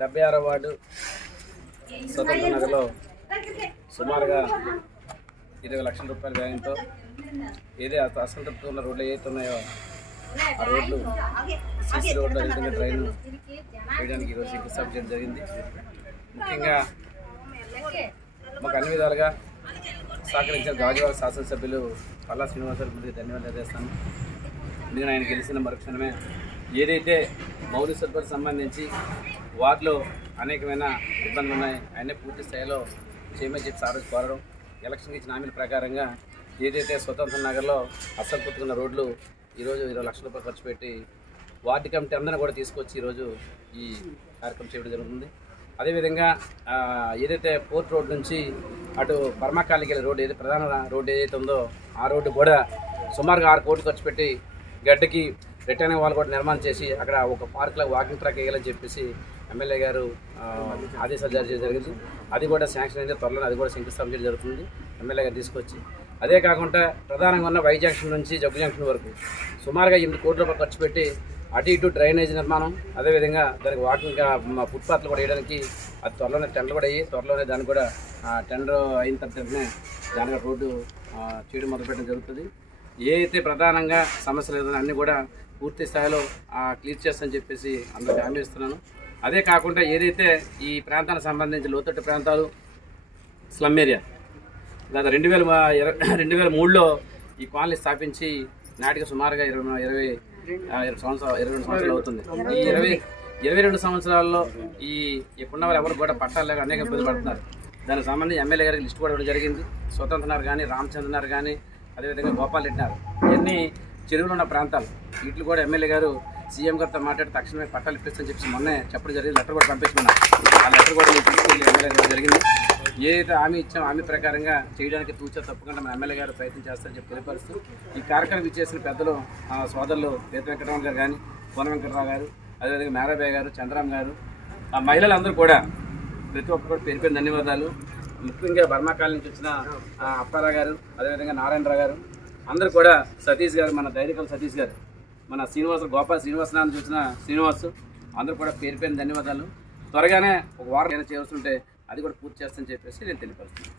76వ ward స్వతంత్ర నగర్లో సుమారుగా 20 లక్షల రూపాయల వ్యయంతో ఏదే అసంతృప్తి ఉన్న రోడ్లు ఏదైతే ఉన్నాయో ఆ రోడ్లు సీసీ రోడ్లు అదేవిధంగా డ్రైన్ వేయడానికి ఈరోజు శంకుస్థాపన చేయడం జరిగింది. ముఖ్యంగా మాకు అన్ని విధాలుగా సహకరించిన గాజువాక శాసనసభ్యులు పల్లా శ్రీనివాసరావుకి ధన్యవాదాలు చేస్తాను. ఎందుకంటే ఆయన గెలిచిన మరుక్షణమే ఏదైతే మౌలిక సదుపాయాలకు సంబంధించి వార్డులో అనేకమైన ఇబ్బందులు ఉన్నాయి ఆయనే పూర్తి స్థాయిలో చేయమని చెప్పి సార్ కోరడం, ఎలక్షన్కి ఇచ్చిన హామీల ప్రకారంగా ఏదైతే స్వతంత్ర నగర్లో అసంపూర్తిగా ఉన్న రోడ్లు ఈరోజు 20 లక్షల రూపాయలు ఖర్చు పెట్టి వార్డు కమిటీ అందరినీ కూడా తీసుకొచ్చి ఈరోజు ఈ కార్యక్రమం చేయడం జరుగుతుంది. అదేవిధంగా ఏదైతే పోర్ట్ రోడ్ నుంచి అటు బర్మా కాలనీకి వెళ్ళే రోడ్డు ఏదైతే ప్రధాన రోడ్డు ఏదైతే ఉందో ఆ రోడ్డు కూడా సుమారుగా 6 కోట్లు ఖర్చు పెట్టి గడ్డకి రిటర్నింగ్ వాళ్ళు కూడా నిర్మాణం చేసి అక్కడ ఒక పార్క్లో వాకింగ్ ట్రాక్ వేయాలని చెప్పేసి ఎమ్మెల్యే గారు ఆదేశాలు జారీ చేయడం జరిగింది. అది కూడా శాంక్షన్ అయితే త్వరలో అది కూడా శంకుస్థాపన చేయడం జరుగుతుంది ఎమ్మెల్యే గారు తీసుకొచ్చి. అదే కాకుండా ప్రధానంగా ఉన్న వై జంక్షన్ నుంచి జగ్గు జంక్షన్ వరకు సుమారుగా 8 కోట్ల రూపాయలు ఖర్చు పెట్టి అటు ఇటు డ్రైనేజ్ నిర్మాణం, అదేవిధంగా దానికి వాకింగ్ ఫుట్పాత్లు కూడా వేయడానికి అది త్వరలోనే టెండర్ కూడా అయ్యి త్వరలోనే దాన్ని కూడా టెండర్ అయిన తర్వాతనే దానిగా రోడ్డు చేయడం మొదలుపెట్టడం జరుగుతుంది. ఏ అయితే ప్రధానంగా సమస్యలు ఏదైనా అన్నీ కూడా పూర్తి స్థాయిలో క్లియర్ చేస్తానని చెప్పేసి అందరికీ హామీ ఇస్తున్నాను. అదే కాకుండా ఏదైతే ఈ ప్రాంతానికి సంబంధించి లోతట్టు ప్రాంతాలు స్లమ్ ఏరియా గత 2003లో ఈ కాలనీ స్థాపించి నాటికి సుమారుగా 22 సంవత్సరాలు అవుతుంది. ఈ 22 సంవత్సరాల్లో ఈ ఉన్న వాళ్ళు ఎవరు కూడా పట్టాలు లేక అనేక ఇబ్బంది పడుతున్నారు. దానికి సంబంధించి ఎమ్మెల్యే గారికి లిస్టు కూడా ఇవ్వడం జరిగింది. స్వతంత్ర నగర్ కానీ, రామచంద్ర నగర్ కానీ, అదేవిధంగా గోపాల్ రెడ్డి నగర్ ఇవన్నీ చెరువులు ఉన్న ప్రాంతాలు వీటిని కూడా ఎమ్మెల్యే గారు సీఎం గారితో మాట్లాడి తక్షణమే పట్టాలు ఇప్పిస్తామని చెప్పి మొన్నే చెప్పడం జరిగింది. లెటర్ కూడా పంపించుకున్నాం. ఆ లెటర్ కూడా ఎమ్మెల్యే గారు జరిగింది. ఏదైతే హామీ ఇచ్చామో హామీ ప్రకారంగా చేయడానికి తూచా తప్పకుండా మన ఎమ్మెల్యే గారు ప్రయత్నం చేస్తారని చెప్పి తెలియపరుస్తూ ఈ కార్యక్రమం ఇచ్చేసిన పెద్దలు సోదరులు పేద వెంకటరావు గారు కానీ, కోన వెంకటరావు గారు, అదేవిధంగా మేరాబాయ్ గారు, చంద్రామ్ గారు, ఆ మహిళలందరూ కూడా ప్రతి ఒక్కరు కూడా పేరు పేరు ధన్యవాదాలు. ముఖ్యంగా బర్మా కాలనీ నుంచి వచ్చిన అప్పారావు గారు, అదేవిధంగా నారాయణరావు గారు, అందరూ కూడా సతీష్ గారు, మన ధైర్యకల్ సతీష్ గారు, మన గోపాల్ శ్రీనివాస నుంచి వచ్చిన శ్రీనివాస్, అందరూ కూడా పేరు పేరు ధన్యవాదాలు. త్వరగానే ఒక వారం చేయవలసి ఉంటే అది కూడా పూర్తి చేస్తానని చెప్పేసి నేను తెలియపరుస్తున్నాను.